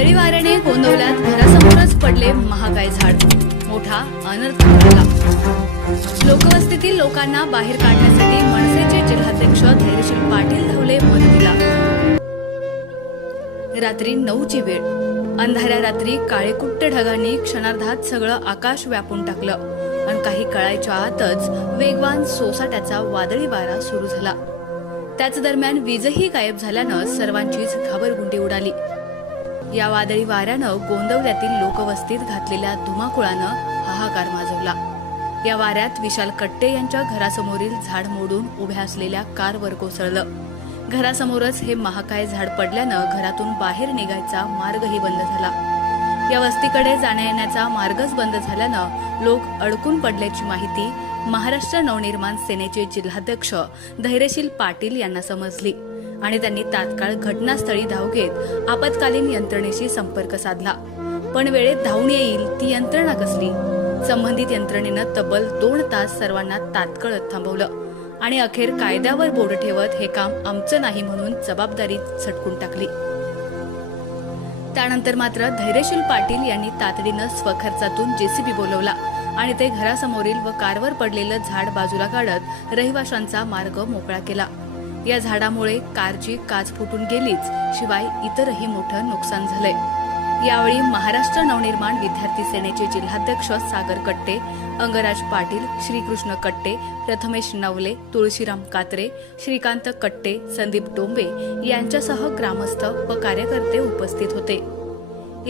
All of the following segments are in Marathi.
वादळी वाऱ्याने गोंदवल्यात घरासमोरच पडले महाकाय झाड. मोठा अनर्थ घडला. लोकवस्तीतील लोकांना बाहेर काढण्यासाठी मनसेचे जिल्हाध्यक्ष धैर्यशील पाटील धावले मदतीला. रात्री 9ची वेळ. अंधाऱ्या रात्री काळेकुट्ट ढगांनी क्षणार्धात सगळं आकाश व्यापून टाकलं आणि काही कळायच्या आतच वेगवान सोसाट्याचा वादळी वारा सुरू झाला. त्याच दरम्यान वीजही गायब झाल्यानं सर्वांचीच घाबरगुंडी उडाली. या वादळी वाऱ्यानं गोंदवल्यातील लोकवस्तीत घातलेल्या धुमाकुळानं हाहाकार माजवला. या वाऱ्यात विशाल कट्टे यांच्या घरासमोरील झाड मोडून उभ्या असलेल्या कारवर कोसळलं. घरासमोरच हे महाकाय झाड पडल्यानं घरातून बाहेर निघायचा मार्गही बंद झाला. या वस्तीकडे जाण्या येण्याचा मार्गच बंद झाल्यानं लोक अडकून पडल्याची माहिती महाराष्ट्र नवनिर्माण सेनेचे जिल्हाध्यक्ष धैर्यशील पाटील यांना समजली आणि त्यांनी तात्काळ घटनास्थळी धाव घेत आपत्कालीन यंत्रणेशी संपर्क साधला. पण वेळेत धावून येईल ती यंत्रणा कसली? संबंधित यंत्रणेनं तब्बल 2 तास सर्वांना तात्काळ थांबवलं आणि अखेर कायद्यावर बोट ठेवत हे काम आमचं नाही म्हणून जबाबदारी झटकून टाकली. त्यानंतर मात्र धैर्यशील पाटील यांनी तातडीनं स्वखर्चातून जेसीबी बोलवला आणि ते घरासमोरील व कारवर पडलेलं झाड बाजूला काढत रहिवाशांचा मार्ग मोकळा केला. या झाडामुळे कारची काच फुटून गेलीच, शिवाय इतरही मोठं नुकसान झालंय. यावेळी महाराष्ट्र नवनिर्माण विद्यार्थी सेनेचे जिल्हाध्यक्ष सागर कट्टे, अंगराज पाटील, श्रीकृष्ण कट्टे, प्रथमेश नवले, तुळशीराम कात्रे, श्रीकांत कट्टे, संदीप डोंबे यांच्यासह ग्रामस्थ व कार्यकर्ते उपस्थित होते.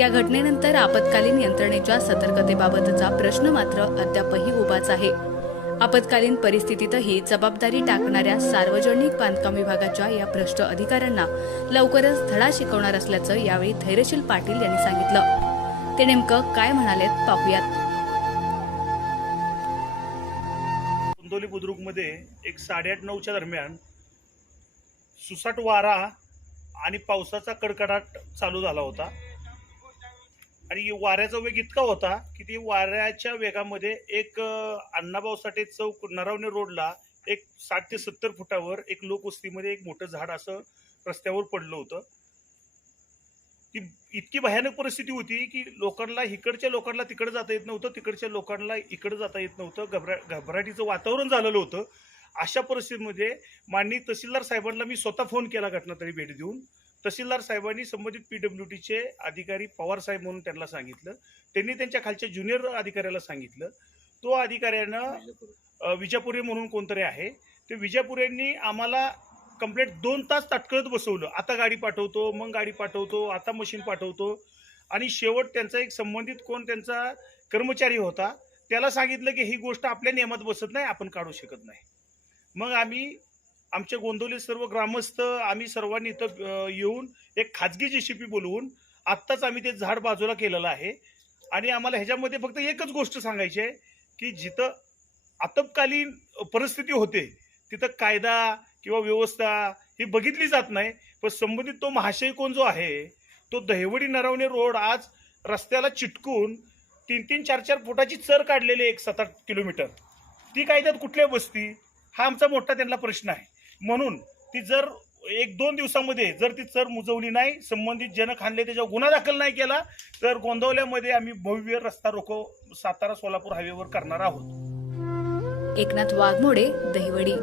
या घटनेनंतर आपत्कालीन यंत्रणेच्या सतर्कतेबाबतचा प्रश्न मात्र अद्यापही उभाच आहे. आपत्कालीन परिस्थितीतही जबाबदारी टाकणाऱ्या सार्वजनिक बांधकाम विभागाच्या या भ्रष्ट अधिकाऱ्यांना लवकरच धडा शिकवणार असल्याचं यावेळी धैर्यशील पाटील यांनी सांगितलं. ते नेमकं काय म्हणालेत पाहूयात. गोंदवली बुद्रुकमध्ये एक 8:30-9च्या दरम्यान सुसाट वारा आणि पावसाचा कडकडाट चालू झाला होता आणि वाऱ्याचा वेग इतका होता की ती वाऱ्याच्या वेगामध्ये एक अण्णाभाऊ साठे चौक नरवणे रोडला एक 60 ते 70 फुटावर एक लोकवस्तीमध्ये एक मोठं झाड असं रस्त्यावर पडलं होतं. ती इतकी भयानक परिस्थिती होती की लोकांना इकडच्या लोकांना तिकडे जाता येत नव्हतं, तिकडच्या लोकांना इकडे जाता येत नव्हतं. घबराटीचं वातावरण झालेलं होतं. अशा परिस्थितीमध्ये माननीय तहसीलदार साहेबांना मी स्वतः फोन केला घटनास्थळी भेट देऊन. तहसीलदार साहेबांनी संबंधित PWDचे अधिकारी पवार साहेब म्हणून त्यांना सांगितलं. त्यांनी त्यांच्या खालच्या ज्युनियर अधिकाऱ्याला सांगितलं. तो अधिकाऱ्यानं विजापुरे म्हणून कोणतरी आहे, ते विजापुरेंनी आम्हाला कंप्लीट 2 तास ताटकळत बसवलं. आता गाडी पाठवतो, मग गाडी पाठवतो, आता मशीन पाठवतो आणि शेवट त्यांचा एक संबंधित कोण त्यांचा कर्मचारी होता, त्याला सांगितलं की ही गोष्ट आपल्या नियमात बसत नाही, आपण काढू शकत नाही. मग आम्ही आमच्या गोंदवली सर्व ग्रामस्थ आम्ही सर्वांनी इथं येऊन एक खाजगी जेसीबी बोलवून आत्ताच आम्ही ते झाड बाजूला केलेलं आहे. आणि आम्हाला ह्याच्यामध्ये फक्त एकच गोष्ट सांगायची आहे की जिथं आपत्कालीन परिस्थिती होते तिथं कायदा किंवा व्यवस्था ही बघितली जात नाही. पण संबंधित तो महाशय कोण जो आहे तो दहिवडी नरवणे रोड आज रस्त्याला चिटकून 3-3, 4-4 फुटाची चर काढलेली 1-7-8 किलोमीटर, ती कायद्यात कुठल्या बसती? हा आमचा मोठा त्यांना प्रश्न आहे. म्हणून ती जर 1-2 दिवसामध्ये जर ती चर मुजवली नाही, संबंधित जन खानले त्याच्यावर गुन्हा दाखल नाही केला तर गोंदवल्यामध्ये आम्ही भव्य रस्ता रोको सातारा सोलापूर हायवेवर करणार आहोत. एकनाथ वाघमोडे, दहिवडी.